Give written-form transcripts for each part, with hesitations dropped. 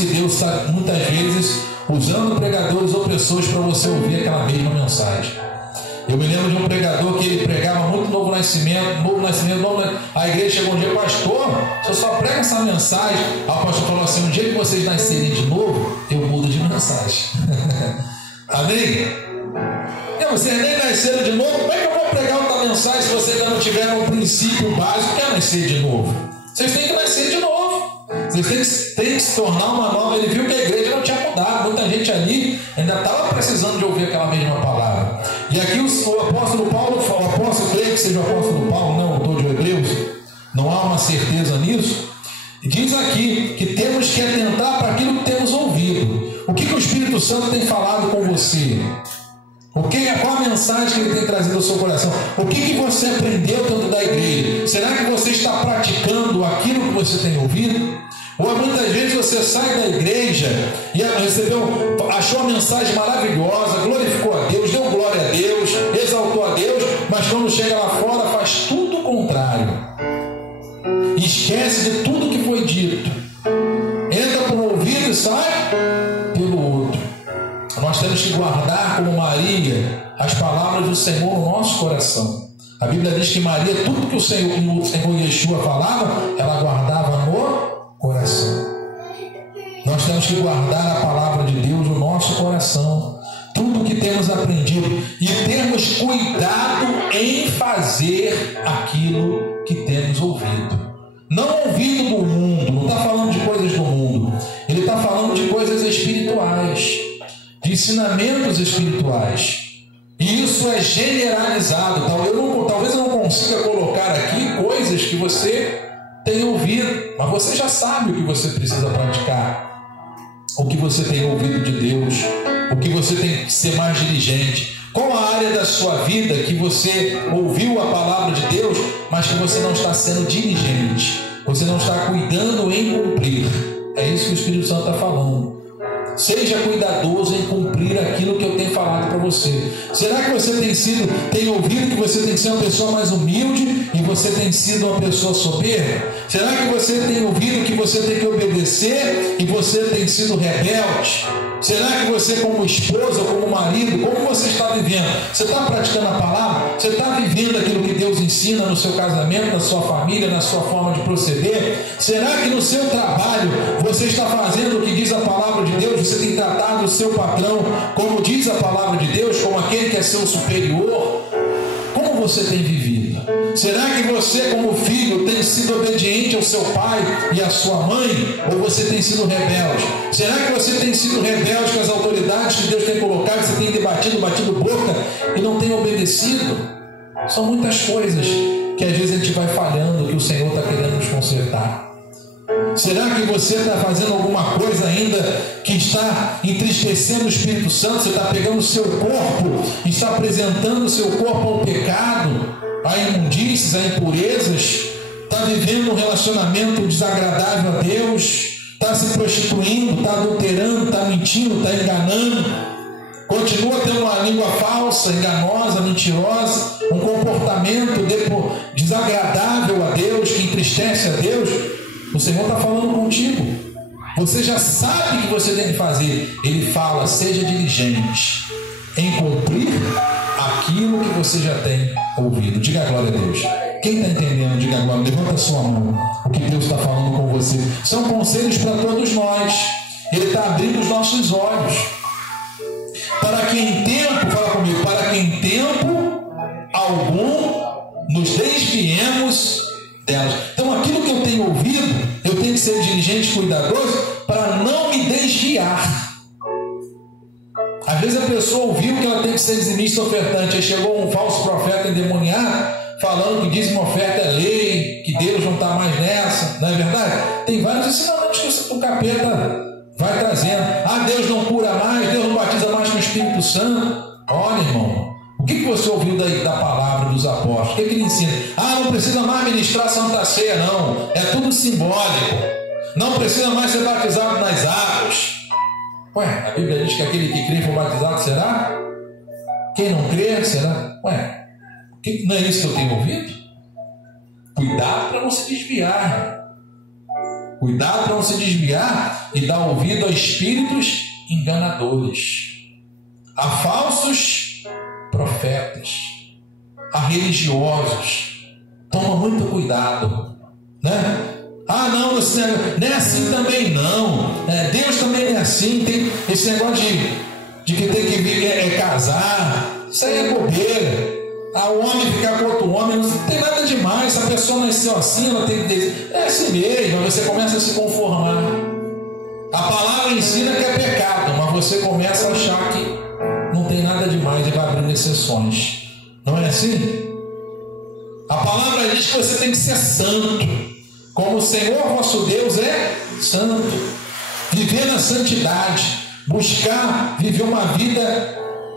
que Deus está muitas vezes usando pregadores ou pessoas para você ouvir aquela mesma mensagem. Eu me lembro de um pregador que ele pregava muito novo nascimento. A igreja chegou um dia: pastor, você só prega essa mensagem. O pastor falou assim: um dia que vocês nascerem de novo, eu mudo de mensagem. Amém? E vocês nem nasceram de novo, como é que eu vou pregar outra mensagem se vocês ainda não tiveram um princípio básico que é nascer de novo? Vocês têm que nascer de novo. Vocês têm que se tornar uma nova. Ele viu que a igreja não tinha mudado. Muita gente ali ainda estava precisando de ouvir aquela mesma palavra. E aqui o apóstolo Paulo, o apóstolo, creio que seja o apóstolo Paulo, não o autor de Hebreus, não há uma certeza nisso. E diz aqui que temos que atentar para aquilo que temos ouvido. O que o Espírito Santo tem falado com você? Qual a mensagem que ele tem trazido ao seu coração? O que você aprendeu dentro da igreja? Será que você está praticando aquilo que você tem ouvido? Ou muitas vezes você sai da igreja e achou a mensagem maravilhosa, glorificou a Deus, deu glória a Deus, exaltou a Deus, mas quando chega lá fora faz tudo o contrário. Esquece de tudo que foi dito. Entra por um ouvido e sai pelo outro. Nós temos que guardar como Maria as palavras do Senhor no nosso coração. A Bíblia diz que Maria, tudo que o Senhor Yeshua falava, ela guardava no coração. Nós temos que guardar a palavra de Deus no nosso coração. Tudo que temos aprendido. E termos cuidado em fazer aquilo que temos ouvido. Não ouvido do mundo, não está falando de coisas do mundo. Ele está falando de coisas espirituais, de ensinamentos espirituais. E isso é generalizado. Talvez eu não consiga colocar aqui coisas que você tem ouvido, mas você já sabe o que você precisa praticar, o que você tem ouvido de Deus, o que você tem que ser mais diligente. Qual a área da sua vida que você ouviu a palavra de Deus, mas que você não está sendo diligente, você não está cuidando em cumprir? É isso que o Espírito Santo está falando. Seja cuidadoso em cumprir aquilo que eu tenho falado para você. Será que você tem ouvido que você tem que ser uma pessoa mais humilde e você tem sido uma pessoa soberba? Será que você tem ouvido que você tem que obedecer e você tem sido rebelde? Será que você, como esposa, como marido, como você está vivendo? Você está praticando a palavra? Você está vivendo aquilo que Deus ensina no seu casamento, na sua família, na sua forma de proceder? Será que no seu trabalho você está fazendo o que diz a palavra de Deus? Você tem tratado o seu patrão como diz a palavra de Deus, como aquele que é seu superior? Como você tem vivido? Será que você, como filho, tem sido obediente ao seu pai e à sua mãe? Ou você tem sido rebelde? Será que você tem sido rebelde com as autoridades que Deus tem colocado? Você tem batido boca e não tem obedecido? São muitas coisas que às vezes a gente vai falhando, que o Senhor está querendo nos consertar. Será que você está fazendo alguma coisa ainda que está entristecendo o Espírito Santo? Você está pegando o seu corpo, está apresentando o seu corpo ao pecado, a imundícies, a impurezas? Está vivendo um relacionamento desagradável a Deus? Está se prostituindo, está adulterando, está mentindo, está enganando? Continua tendo uma língua falsa, enganosa, mentirosa, um comportamento desagradável a Deus, que entristece a Deus? O Senhor está falando contigo. Você já sabe o que você tem que fazer. Ele fala: seja diligente em cumprir aquilo que você já tem ouvido. Diga glória a Deus. Quem está entendendo, diga glória. Levanta a sua mão. O que Deus está falando com você. São conselhos para todos nós. Ele está abrindo os nossos olhos. Para que em tempo, fala comigo, para que em tempo algum nos desviemos delas. Então, aquilo que eu tenho ouvido, eu tenho que ser diligente e cuidadoso para não me desviar. Às vezes a pessoa ouviu que ela tem que ser dizimista ofertante, aí chegou um falso profeta endemoniado falando que dízimo oferta é lei, que Deus não está mais nessa, não é verdade? Tem vários ensinamentos que o capeta vai trazendo. Ah, Deus não cura mais, Deus não batiza mais com o Espírito Santo. Olha, irmão, o que você ouviu da palavra dos apóstolos? O que ele ensina? Ah, não precisa mais ministrar Santa Ceia, não. É tudo simbólico. Não precisa mais ser batizado nas águas. Ué, a Bíblia diz que aquele que crê e for batizado será? Quem não crê será? Ué, não é isso que eu tenho ouvido? Cuidado para não se desviar. Cuidado para não se desviar e dar ouvido a espíritos enganadores, a falsos profetas, a religiosos. Toma muito cuidado, né? Ah, não, não é assim também não. Deus também não é assim. Tem esse negócio de que tem que vir casar. Isso aí é bobeira. O homem ficar com outro homem, não tem nada demais. Se a pessoa nasceu assim, ela tem que... É assim mesmo, você começa a se conformar. A palavra ensina que é pecado, mas você começa a achar que não tem nada demais e vai abrindo exceções. Não é assim? A palavra diz que você tem que ser santo, como o Senhor vosso Deus é santo. Viver na santidade, buscar viver uma vida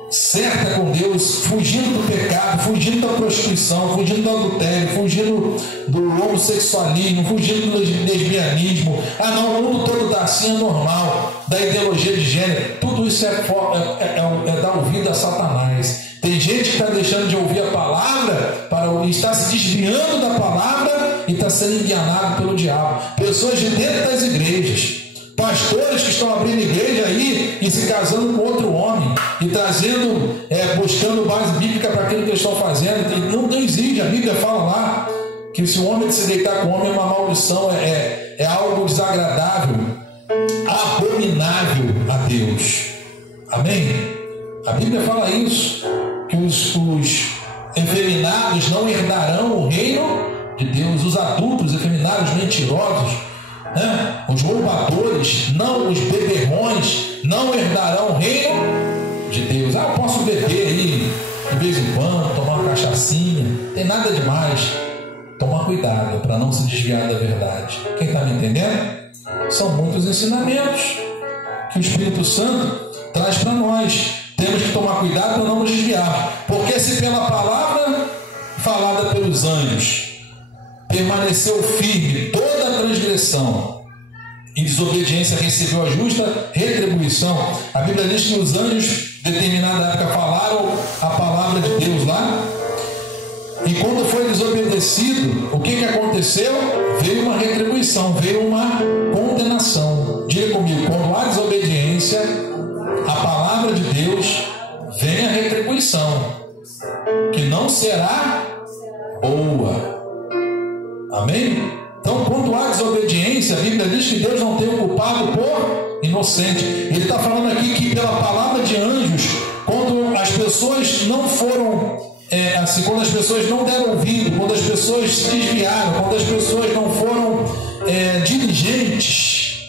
certa com Deus, fugindo do pecado, fugindo da prostituição, fugindo do adultério, fugindo do homossexualismo, fugindo do lesbianismo. Não, o mundo todo está assim, é normal, da ideologia de gênero. Tudo isso é dar ouvido a Satanás. Tem gente que está deixando de ouvir a palavra, está se desviando da palavra e está sendo enganado pelo diabo. Pessoas de dentro das igrejas, pastores que estão abrindo igreja aí e se casando com outro homem e trazendo, buscando base bíblica para aquilo que eles estão fazendo. Não exige, a Bíblia fala lá que se o homem se deitar com o homem é uma maldição, é algo desagradável, abominável a Deus. Amém? A Bíblia fala isso, que os efeminados não herdarão o reino de Deus, os adultos, efeminados, mentirosos, né? Os roubadores, não, os beberrões, não herdarão o reino de Deus. Eu posso beber aí de vez em quando, tomar uma cachaçinha, não tem nada demais. Tomar cuidado para não se desviar da verdade. Quem está me entendendo? São muitos ensinamentos que o Espírito Santo traz para nós. Temos que tomar cuidado para não nos desviar, porque se pela palavra falada pelos anjos permaneceu firme toda a transgressão e desobediência recebeu a justa retribuição. A Bíblia diz que os anjos, em determinada época, falaram a palavra de Deus lá, e quando foi desobedecido, o que aconteceu? Veio uma retribuição, veio uma condenação. Diga comigo, quando há desobediência a palavra de Deus, vem a retribuição, que não será boa. Amém? Então, quando há desobediência, a Bíblia diz que Deus não tem o culpado por inocente. Ele está falando aqui que pela palavra de anjos, quando as pessoas não foram, quando as pessoas não deram ouvido, quando as pessoas se desviaram, quando as pessoas não foram diligentes,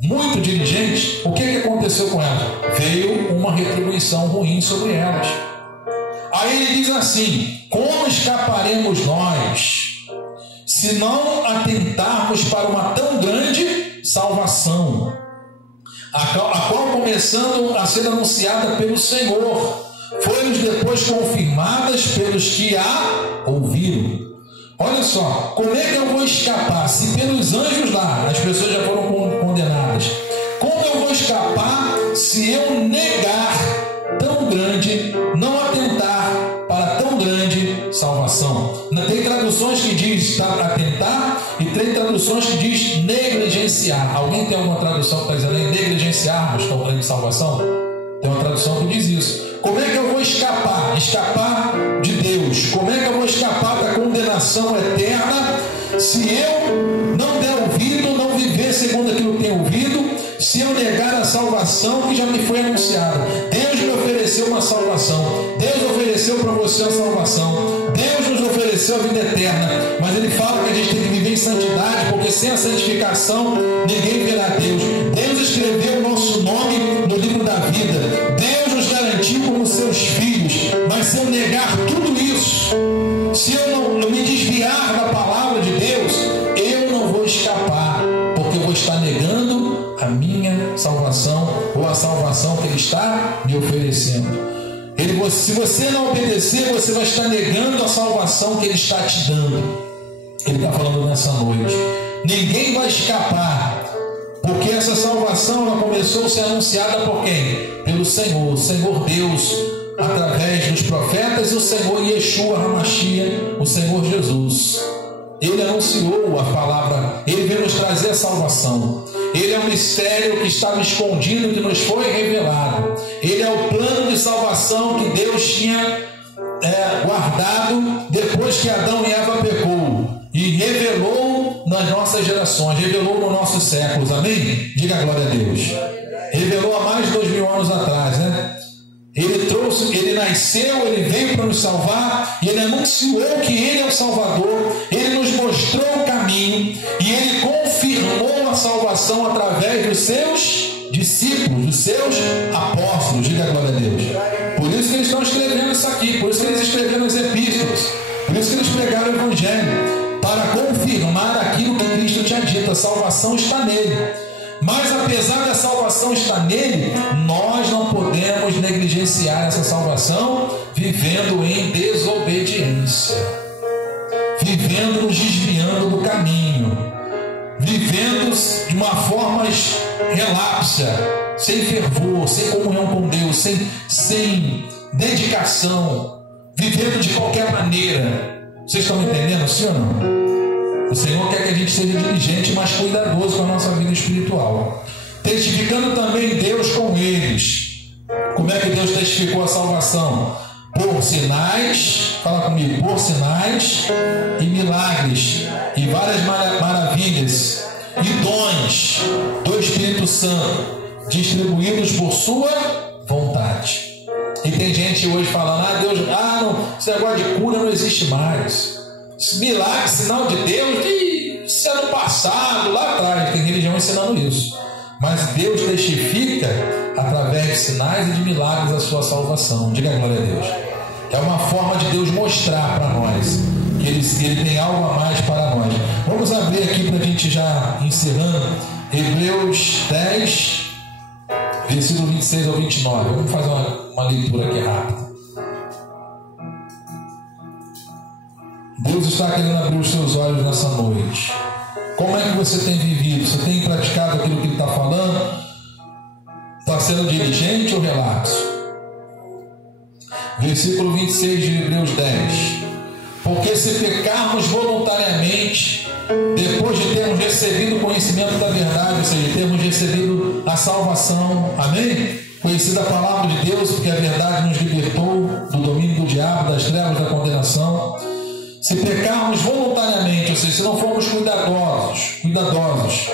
muito diligentes, o que aconteceu com elas? Veio uma retribuição ruim sobre elas. Aí ele diz assim: como escaparemos nós, se não atentarmos para uma tão grande salvação, a qual começando a ser anunciada pelo Senhor, foi-nos depois confirmadas pelos que a ouviram. Olha só, como é que eu vou escapar? Se pelos anjos lá as pessoas já foram condenadas, como eu vou escapar se eu negar tão grande, não atentar para tão grande salvação? Tem traduções que diz atentar e tem traduções que diz negligenciar. Alguém tem alguma tradução que está dizendo negligenciarmos tão grande salvação? Tem uma tradução que diz isso. Como é que eu vou escapar? Escapar de Deus. Como é que eu vou escapar da condenação eterna se eu não der ouvido, não viver segundo aquilo que tenho ouvido, se eu negar a salvação que já me foi anunciada? Deus me ofereceu uma salvação. Deus ofereceu para você a salvação. Deus nos ofereceu a vida eterna. Mas Ele fala que a gente tem que viver em santidade, porque sem a santificação ninguém verá Deus. Deus escreveu o nosso nome no livro da vida. Deus nos garantiu como seus filhos. Mas se eu negar tudo isso, se eu não me desviar da palavra de Deus, eu não vou escapar, porque eu vou estar negando a minha salvação, ou a salvação que Ele está me oferecendo. Se você não obedecer, você vai estar negando a salvação que Ele está te dando. Ele está falando nessa noite. Ninguém vai escapar, porque essa salvação ela começou a ser anunciada por quem? Pelo Senhor, o Senhor Deus, através dos profetas, e o Senhor Yeshua HaMashiach, o Senhor Jesus. Ele anunciou a palavra, ele veio nos trazer a salvação. Ele é um mistério que estava escondido, que nos foi revelado. Ele é o plano de salvação que Deus tinha guardado depois que Adão e Eva pecou, e revelou nas nossas gerações, revelou nos nossos séculos. Amém? Diga glória a Deus. Revelou há mais de 2000 anos atrás, né? Ele trouxe, ele nasceu, ele veio para nos salvar, e ele anunciou que ele é o Salvador. Ele nos mostrou o caminho e ele confirmou a salvação através dos seus discípulos, dos seus apóstolos. Diga glória a Deus. Por isso que eles estão escrevendo isso aqui, por isso que eles escreveram as epístolas, por isso que eles pregaram o Evangelho, para confirmar aquilo que Cristo tinha dito. A salvação está nele. Mas apesar da salvação estar nele, nós não podemos negligenciar essa salvação vivendo em desobediência, vivendo nos desviando do caminho, vivendo de uma forma relapsa, sem fervor, sem comunhão com Deus, sem dedicação, vivendo de qualquer maneira. Vocês estão me entendendo, sim ou não? O Senhor quer que a gente seja diligente, mas cuidadoso com a nossa vida espiritual, testificando também Deus com eles. Como é que Deus testificou a salvação? Por sinais, fala comigo, por sinais e milagres e várias maravilhas e dons do Espírito Santo, distribuídos por sua vontade. E tem gente hoje falando, Deus, não, esse negócio de cura não existe mais. Esse milagre, sinal de Deus, isso é no passado, lá atrás, tem religião ensinando isso. Mas Deus testifica através de sinais e de milagres a sua salvação. Diga glória a Deus. É uma forma de Deus mostrar para nós que ele tem algo a mais para nós. Vamos abrir aqui para a gente já encerrando Hebreus 10, versículo 26 ao 29. Vamos fazer uma leitura aqui rápida. Deus está querendo abrir os seus olhos nessa noite. Como é que você tem vivido? Você tem praticado aquilo que Ele está falando? Está sendo diligente ou relapso? Versículo 26 de Hebreus 10. Porque se pecarmos voluntariamente, depois de termos recebido o conhecimento da verdade, ou seja, termos recebido a salvação, amém? Conhecida a palavra de Deus, porque a verdade nos libertou do domínio do diabo, das trevas, da condenação. Se pecarmos voluntariamente, ou seja, se não formos cuidadosos,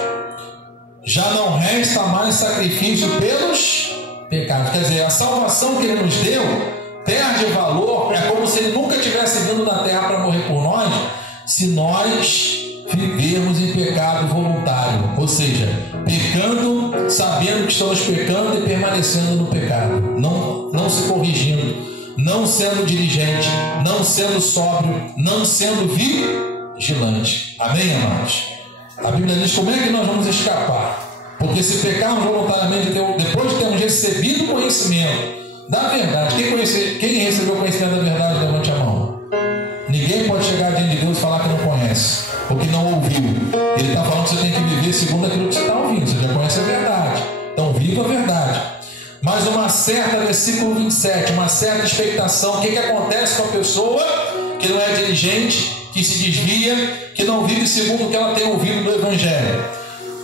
já não resta mais sacrifício pelos pecados. Quer dizer, a salvação que Ele nos deu perde valor, é como se Ele nunca tivesse vindo na terra para morrer por nós, se nós vivermos em pecado voluntário, ou seja, pecando, sabendo que estamos pecando e permanecendo no pecado, não se corrigindo, não sendo diligente, não sendo sóbrio, não sendo vigilante. Amém, amados? A Bíblia diz como é que nós vamos escapar. Porque se pecarmos voluntariamente, depois de termos recebido o conhecimento da verdade, quem recebeu o conhecimento da verdade, levante a mão. Ninguém pode chegar diante de Deus e falar que não conhece, ou que não ouviu. Ele está falando que você tem que viver segundo aquilo que você está ouvindo. Você já conhece a verdade, então viva a verdade. Mas uma certa, versículo 27, uma certa expectação. O que acontece com a pessoa que não é diligente, que se desvia, que não vive segundo o que ela tem ouvido do Evangelho?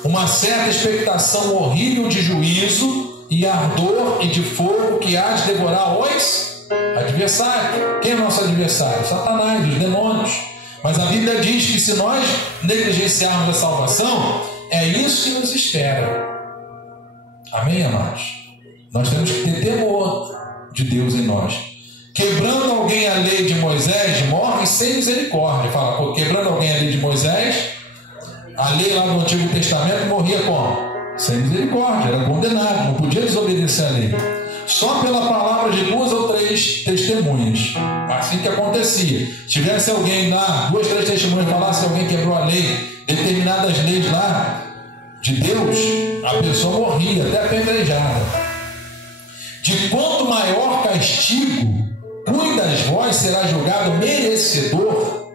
Uma certa expectação horrível de juízo e ardor e de fogo que há de devorar os adversários. Quem é nosso adversário? Satanás, os demônios. Mas a Bíblia diz que se nós negligenciarmos a salvação, é isso que nos espera. Amém, amados? Nós temos que ter temor de Deus em nós. Quebrando alguém a lei de Moisés, morre sem misericórdia. Fala, pô, quebrando alguém a lei de Moisés, a lei lá do Antigo Testamento morria como? Sem misericórdia, era condenado, não podia desobedecer a lei. Só pela palavra de 2 ou 3 testemunhas. Assim que acontecia. Se tivesse alguém lá, 2, 3 testemunhas falasse que alguém quebrou a lei, determinadas leis lá de Deus, a pessoa morria, até apedrejada. De quanto maior castigo, cuidas vós, será julgado merecedor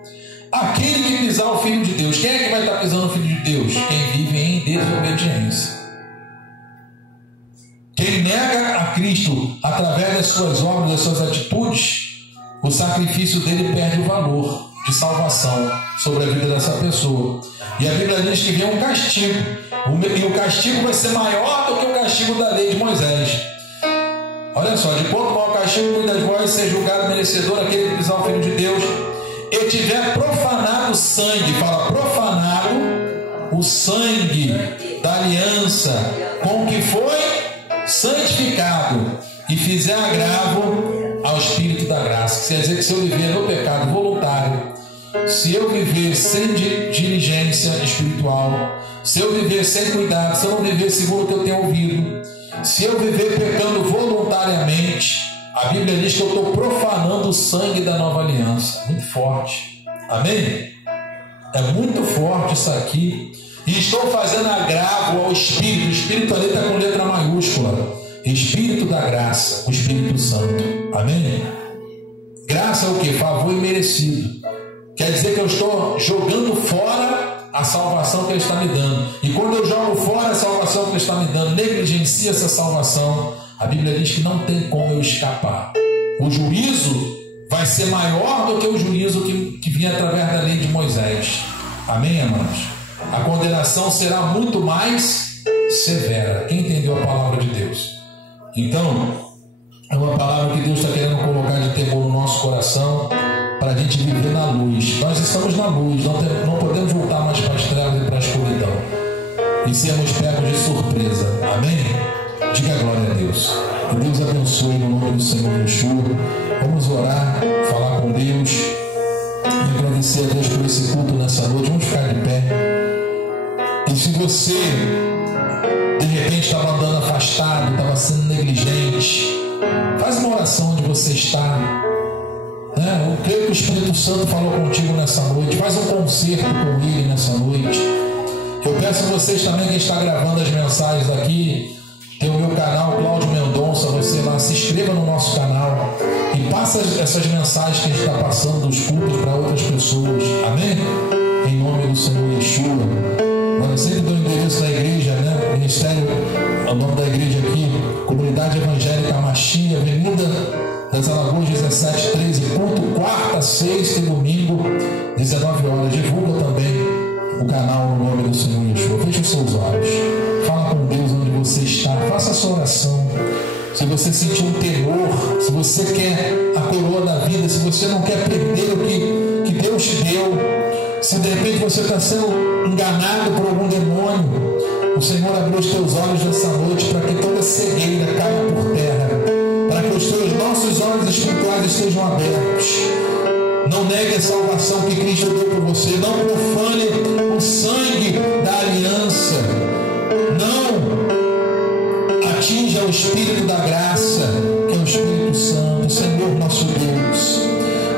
aquele que pisar o Filho de Deus. Quem é que vai estar pisando o Filho de Deus? Quem vive em desobediência. Quem nega a Cristo através das suas obras, das suas atitudes, o sacrifício dele perde o valor. de salvação sobre a vida dessa pessoa. E a Bíblia diz que vem um castigo, e o castigo vai ser maior do que o castigo da lei de Moisés. Olha só, de quanto maior o castigo, cuida de vós, ser julgado merecedor aquele que pisar o Filho de Deus e tiver profanado o sangue, fala profanado o sangue da aliança com que foi santificado e fizer agravo ao Espírito da graça. Quer dizer que se eu viver no pecado voluntário, se eu viver sem diligência espiritual, se eu viver sem cuidado, se eu não viver segundo o que eu tenho ouvido, se eu viver pecando voluntariamente, a Bíblia diz que eu estou profanando o sangue da nova aliança. Muito forte. Amém? É muito forte isso aqui. E estou fazendo agravo ao Espírito. O Espírito ali está com letra maiúscula. Espírito da graça, o Espírito Santo. Amém? Graça é o que? Favor imerecido. Quer dizer que eu estou jogando fora a salvação que Ele está me dando. E quando eu jogo fora a salvação que Ele está me dando, negligencio essa salvação, a Bíblia diz que não tem como eu escapar. O juízo vai ser maior do que o juízo que vinha através da lei de Moisés. Amém, amados? A condenação será muito mais severa. Quem entendeu a palavra de Deus? Então, é uma palavra que Deus está querendo colocar de temor no nosso coração, para a gente viver na luz. Nós estamos na luz, não podemos voltar mais para as trevas e para a escuridão e sermos pegos de surpresa. Amém? Diga glória a Deus. Que Deus abençoe no nome do Senhor Yeshua. Vamos orar, falar com Deus e agradecer a Deus por esse culto nessa noite. Vamos ficar de pé. E se você de repente estava andando afastado, estava sendo negligente, faz uma oração onde você está. Eu creio que o Espírito Santo falou contigo nessa noite. Faz um concerto com Ele nessa noite. Eu peço a vocês também que está gravando as mensagens aqui, tem o meu canal Cláudio Mendonça, você lá se inscreva no nosso canal e passa essas mensagens que a gente está passando dos cultos para outras pessoas. Amém? Em nome do Senhor Yeshua. Agora sempre dou o endereço da igreja, né? Ministério, o nome da igreja aqui, Comunidade Evangélica Machia, Avenida das Alagoas 1713, culto quarta, sexta e domingo, 19 horas. Divulga também o canal no nome do Senhor Yeshua. Feche os seus olhos. Fala com Deus onde você está. Faça a sua oração. Se você sentir um temor, se você quer a coroa da vida, se você não quer perder o que Deus te deu, se de repente você está sendo enganado por algum demônio, o Senhor abriu os teus olhos nessa noite para que toda cegueira caia por terra, para que os nossos olhos espirituais estejam abertos. Não negue a salvação que Cristo deu por você. Não profane o sangue da aliança. Não atinja o Espírito da graça, que é o Espírito Santo. Senhor nosso Deus,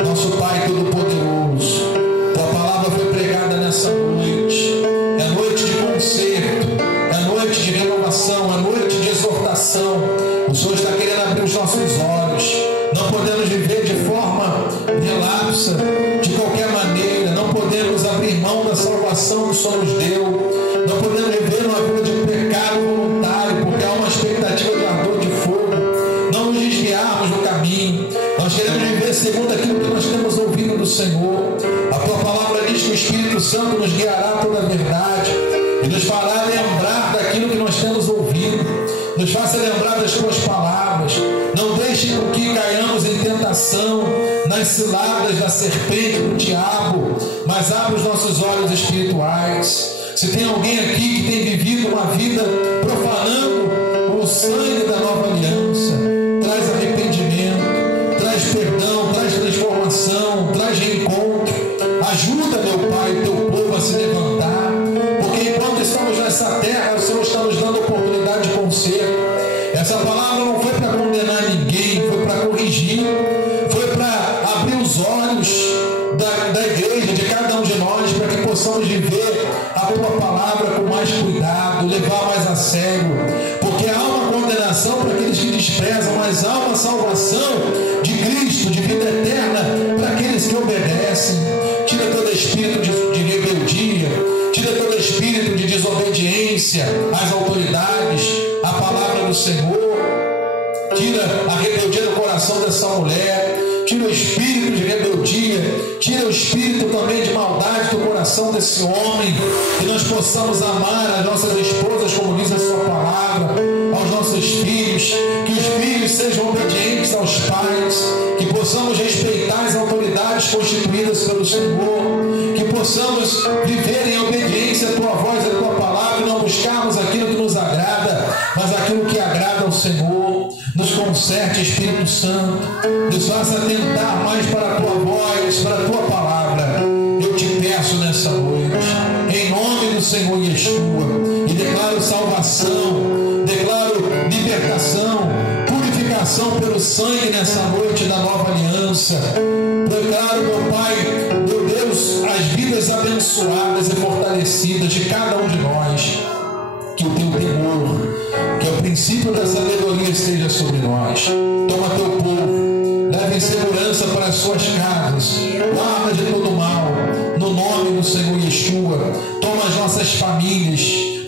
nosso Pai Todo-Poderoso, Tua palavra foi pregada nessa noite. É noite de conserto, é noite de renovação, é noite de exortação. O Senhor está querendo abrir os nossos olhos. Não podemos viver de forma relapsa, de qualquer maneira. Não podemos abrir mão da salvação que o Senhor nos deu. Não podemos viver uma vida de pecado voluntário, porque há uma expectativa de ardor de fogo. Não nos desviarmos do caminho. Nós queremos viver segundo aquilo que nós temos ouvido do Senhor. A Tua palavra diz que o Espírito Santo nos guiará toda a verdade e nos fará lembrar daquilo que nós temos ouvido. Nos faça lembrar das Tuas palavras. Não deixe com que caiamos em tentação, nas ciladas da serpente, do diabo, mas abra os nossos olhos espirituais. Se tem alguém aqui que tem vivido uma vida profanando o sangue da nova aliança, traz arrependimento, traz perdão, traz transformação, traz reencontro. Ajuda, meu Pai, Teu povo a se levantar, porque enquanto estamos nessa terra, o Senhor está nos dando oportunidade de conserto. Essa palavra não foi para condenar ninguém, foi para corrigir, foi para abrir os olhos da igreja, de cada um de nós, para que possamos viver a Tua palavra com mais cuidado, levar mais a sério, porque há uma condenação para aqueles que desprezam, mas há uma salvação de Cristo, de vida eterna, para aqueles que obedecem. Tira todo espírito de rebeldia, tira todo espírito de desobediência às autoridades, à palavra do Senhor. Tira a rebeldia do coração dessa mulher, tira o espírito de rebeldia, tira o espírito também de maldade do coração desse homem, que nós possamos amar as nossas esposas, como diz a sua palavra, aos nossos filhos, que os filhos sejam obedientes aos pais, que possamos respeitar as autoridades constituídas pelo Senhor, que possamos viver em obediência à tua voz e à tua palavra, e não buscarmos aquilo que nos agrada, mas aquilo que agrada ao Senhor. Nos conserte, Espírito Santo, nos faça atentar mais para a tua voz, para a tua palavra. Eu te peço nessa noite, em nome do Senhor Yeshua, e declaro salvação, declaro libertação, purificação pelo sangue nessa noite da nova aliança. Declaro, meu Pai, meu Deus, as vidas abençoadas e fortalecidas de cada um de nós. Que o teu temor, que o princípio da sabedoria esteja sobre nós. Toma teu povo, leva em segurança para as suas casas, guarda de todo mal, no nome do Senhor Yeshua. Toma as nossas famílias,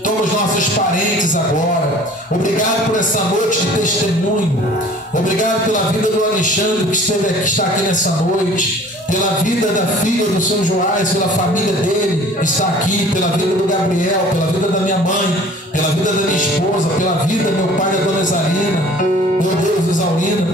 toma os nossos parentes agora. Obrigado por essa noite de testemunho. Obrigado pela vida do Alexandre que está aqui nessa noite, pela vida da filha do seu Joás, pela família dele que está aqui, pela vida do Gabriel, pela vida da minha mãe, pela vida da minha esposa, pela vida, meu pai, da dona Exalina, meu Deus, Exaulina,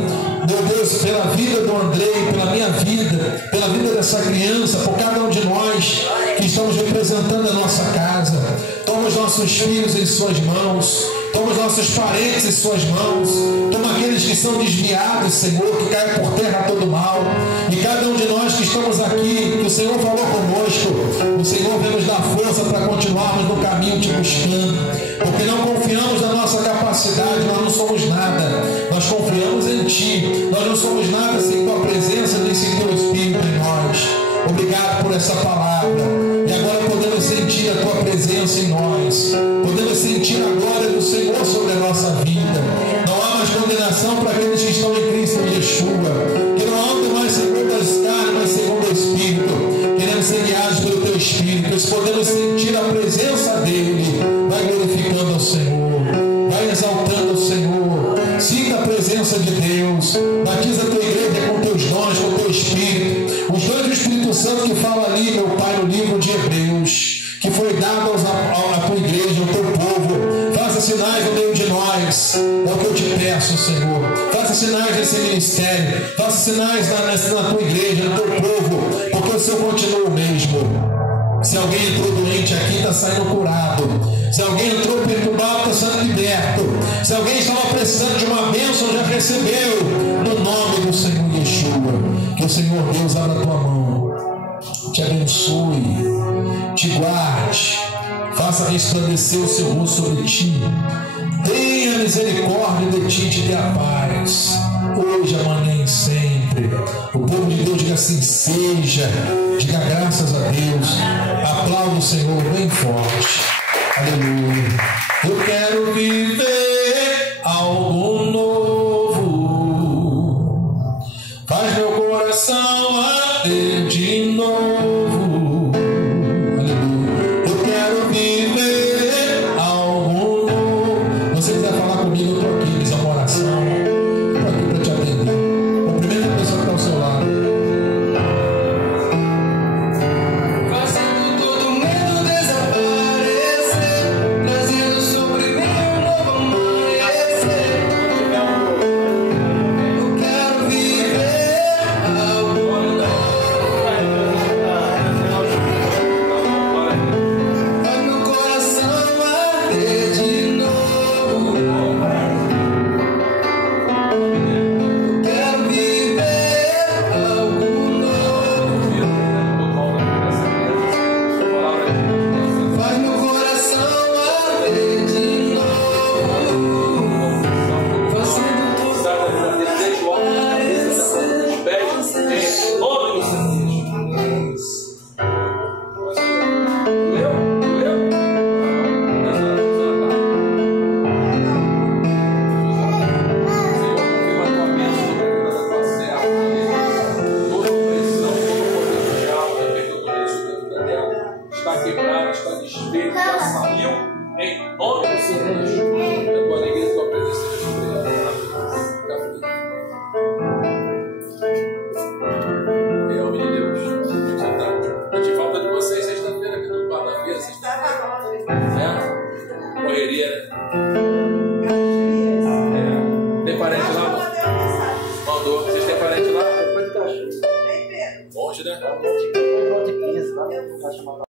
meu Deus, pela vida do Andrei, pela minha vida, pela vida dessa criança, por cada um de nós que estamos representando a nossa casa. Toma os nossos filhos em suas mãos, toma os nossos parentes em suas mãos, toma aqueles que são desviados, Senhor, que caem por terra todo mal, e cada um de nós que estamos aqui, que o Senhor falou conosco, o Senhor vem nos dar força para continuarmos no caminho te buscando, porque não confiamos na nossa capacidade, nós não somos nada, nós confiamos em Ti, nós não somos nada sem Tua presença, nem sem Teu Espírito em nós. Obrigado por essa palavra, e agora podemos sentir a Tua presença em nós, podemos sentir a glória do Senhor sobre a nossa vida. Não há mais condenação para aqueles que estão em Cristo Yeshua, que não andam mais segundo as carnes, mas segundo o Espírito. Queremos ser guiados pelo Teu Espírito, podemos sentir a presença dEle. Vai glorificando ao Senhor, vai exaltando ao Senhor, sinta a presença de Deus, batiza a Tua igreja com Teus dons, com o Teu Espírito, os dons do Espírito Santo que fala ali, meu Pai, no livro de Hebreus, que foi dado à Tua igreja, ao Teu povo. Faça sinais no meio de nós, é o que eu te peço, Senhor. Faça sinais nesse ministério, faça sinais na Tua igreja, no Teu povo, porque o Senhor continua o mesmo. Se alguém entrou doente aqui, está saindo curado. Se alguém entrou perturbado, está sendo liberto. Se alguém estava precisando de uma bênção, já recebeu. No nome do Senhor Yeshua. Que o Senhor Deus abra a tua mão, te abençoe, te guarde, faça resplandecer o seu rosto sobre ti. Tenha misericórdia de ti e te dê a paz, hoje, amanhã e sempre. O povo de Deus diga assim: seja. Diga graças a Deus. Aplauda o Senhor bem forte. Aleluia. Eu quero viver algo novo. Faz meu coração arder de novo. Aleluia. Eu quero viver algo novo. Você quiser falar comigo, eu estou aqui, fiz uma oração. Estou aqui para te atender. Cumprimenta a pessoa que está ao seu lado. parente lá? Depois do cachorro. Longe, né? Depois do 15, lá no cachorro.